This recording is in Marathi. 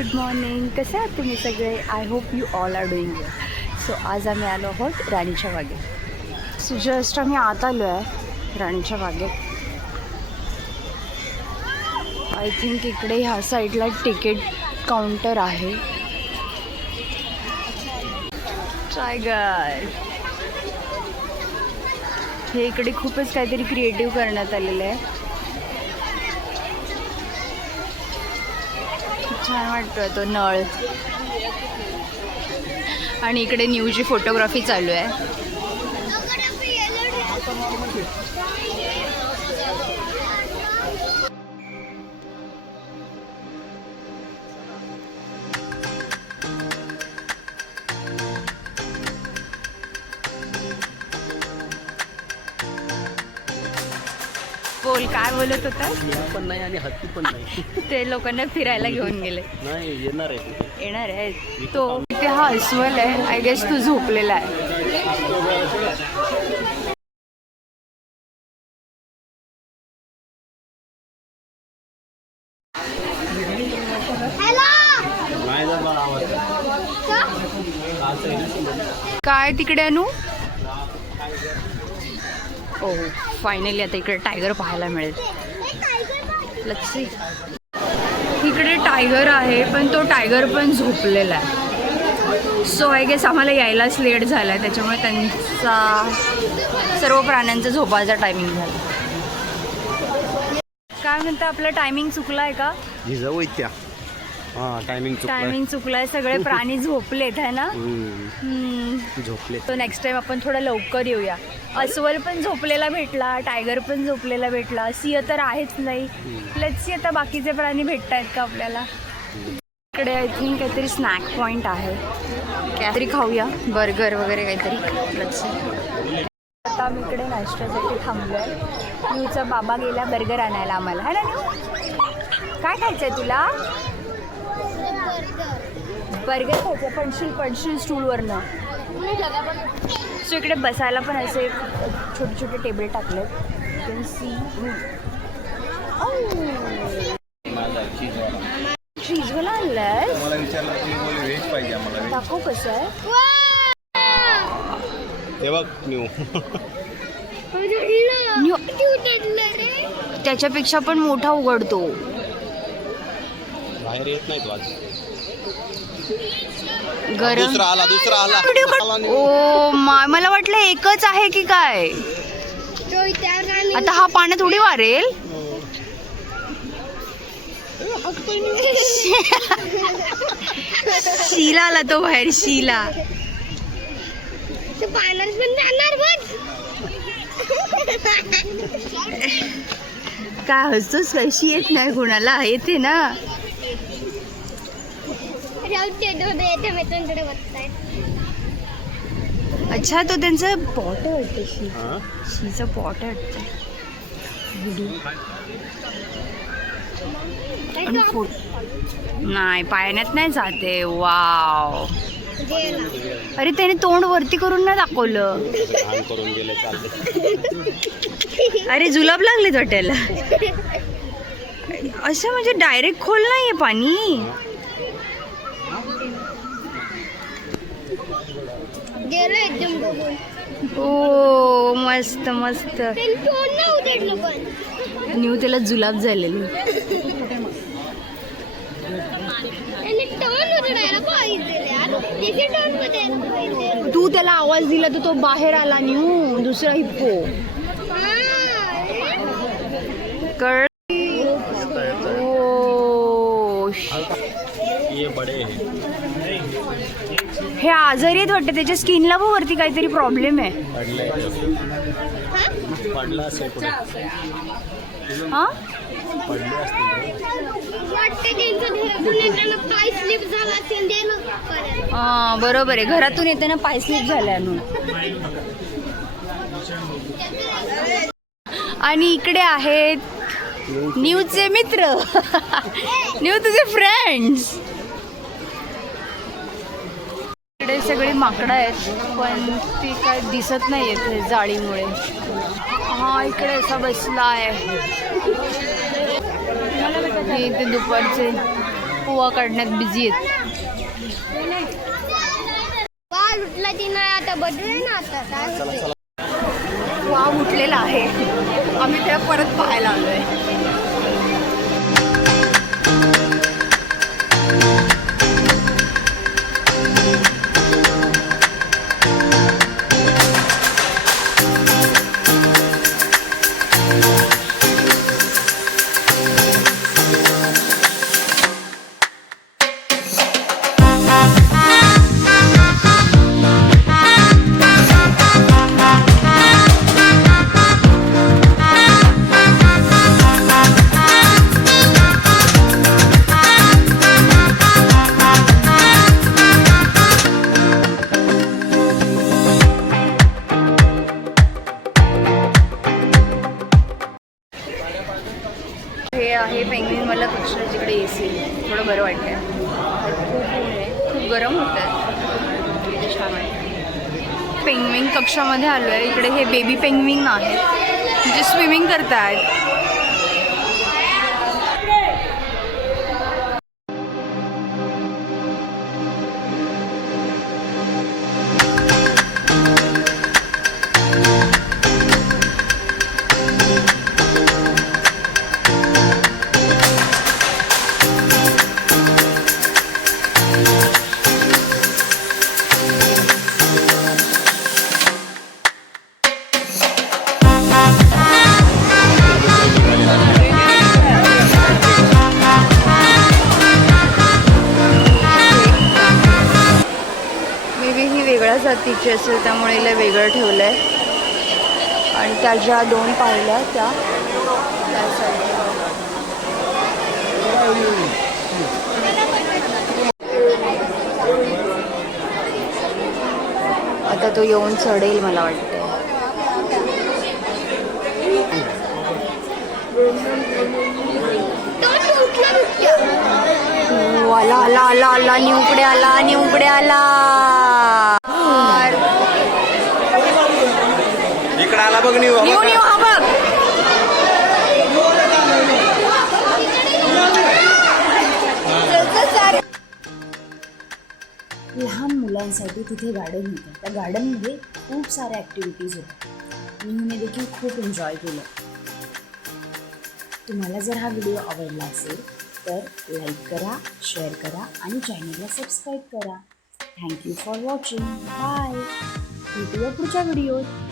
गुड मॉर्निंग कसे आहात तुम्ही सगळे? I hope you all are doing so आज आम्ही आलो आहोत राणीच्या बागेत सो जस्ट आम्ही आत आलो आहे राणीच्या बागेत आय थिंक इकडे ह्या साईडला तिकीट काउंटर आहे. टायगर हे इकडे खूपच काहीतरी क्रिएटिव्ह करण्यात आलेलं आहे. छान वाटतोय तो नळ. आणि इकडे न्यूची फोटोग्राफी चालू आहे. बोल काय बोलत होता. पण नाही आणि हत्ती पण नाही. ते लोकांना फिरायला घेऊन गेले. नाही येणार आहे. येणार आहे. तो इथे हा अस्वल आहे. आय गेस तो झोपलेला आहे. काय तिकडे अनु? हो, ओ फायनली आता इकडे टायगर पाहायला मिळेल. लक्ष्मी इकडे टायगर आहे पण तो टायगर पण झोपलेला आहे. सो आय गेस आम्हाला यायलाच लेट झाला आहे त्याच्यामुळे त्यांचा सर्व प्राण्यांचा झोपायचा टायमिंग झाला. काय म्हणता आपला टायमिंग चुकला आहे का? जिजाऊ टायमिंग चुकलाय. टायमिंग चुकलाय सगळे प्राणी झोपलेत आहे ना. झोपले तो नेक्स्ट टाइम आपण थोडं लवकर येऊया. अस्वल पण झोपलेला भेटला टायगर पण झोपलेला भेटला सिंह तर आहेच नाही. लेट्स सी आता बाकीचे प्राणी भेटत आहेत का आपल्याला? इकडे आय थिंक काहीतरी स्नॅक पॉईंट आहे. काहीतरी खाऊया. बर्गर वगैरे काहीतरी. आता आम्ही इकडे नाश्त्यासाठी थांबलो आहे न्यूचा बाबा गेला बर्गर आणायला आम्हाला. है ना न्यू? काय खायचं आहे तुला? बर्गर खायचं पडशील पडशील स्टूलवरनं सो इकडे बसायला पण असे छोटे छोटे टेबल टाकले कॅन सी चीजवाला आणलाय दाखव कसं आहे. हे बघ न्यू त्याच्यापेक्षा पण मोठा उघडतो. बाहेर येत नाही तो आज गरम. दुसरा आला दुसरा आला. ओ मला वाटलं एकच आहे की काय? आता हा पाण्यात उडी मारेल शीला आला तो बाहेर शीला. काय हसतोस? कशी येत नाही कुणाला. येते ना राहते दोन येते मित्रांकडे बघताय अच्छा तो त्यांचं पॉट आहे वाटतं शी. हां? शीचं पॉट वाटतं. नाही पाण्यात नाही जाते. वाव. अरे त्याने तोंड वरती करून नाही दाखवलं. अरे जुलाब लागले वाटायला. असं म्हणजे डायरेक्ट खोल नाहीये पाणी. गेलो एकदम बघून. ओ मस्त मस्त. त्यांनी तोंड नाही उघडलं पण. न्यू त्याला जुलाब झालेली. त्यांनी तोंड उघडायला पाहिजे यार. तिथे तोंड उघडायला पाहिजे. तू त्याला आवाज दिला तर तो बाहेर आला न्यू दुसरा हिप्पो. कळ ओ, ये बडे आहे हे आजारी आहेत वाटतं त्याच्या स्किनला पण वरती काहीतरी प्रॉब्लेम आहे. पडला असेल कुठे? हा? पडले असतील वाटते त्यांचं घरातून येताना पाय स्लिप झाला असेल दे ना. हा बरोबर आहे. घरातून येताना पाय स्लिप झालाय म्हणून. आणि इकडे आहेत न्यूजचे मित्र. न्यू तुझे फ्रेंड्स इकडे सगळी माकडं आहेत पण ती काय दिसत नाही येते जाळीमुळे. हा इकडे असा बसला आहे. इथे दुपारचे पोहा काढण्यात बिझी आहेत. वाव उठलेला आहे. आम्ही त्याला परत पाहायला आलोय. पेंगविंग कक्षामध्ये आलो आहे इकडे हे बेबी पेंगविंग आहेत जे स्विमिंग करत आहेत वेगळ्या जातीची असेल त्यामुळे हिला वेगळं ठेवलं आहे आणि त्या ज्या दोन पाहिल्या त्या आता तो येऊन चढेल मला वाटतं आला आला आला आला निवकडे आला निवकडे आला यार. इकडे आला बघ हा बघ. लहान मुलांसाठी तिथे गार्डन होतं. त्या गार्डनमध्ये खूप साऱ्या ॲक्टिव्हिटीज होत्या. मी देखील खूप एन्जॉय केलं. तुम्हाला जर हा व्हिडिओ आवडला असेल तर लाईक करा शेअर करा आणि चॅनलला सबस्क्राईब करा. थँक्यू फॉर वॉचिंग बाय भेटूया पुढच्या व्हिडिओत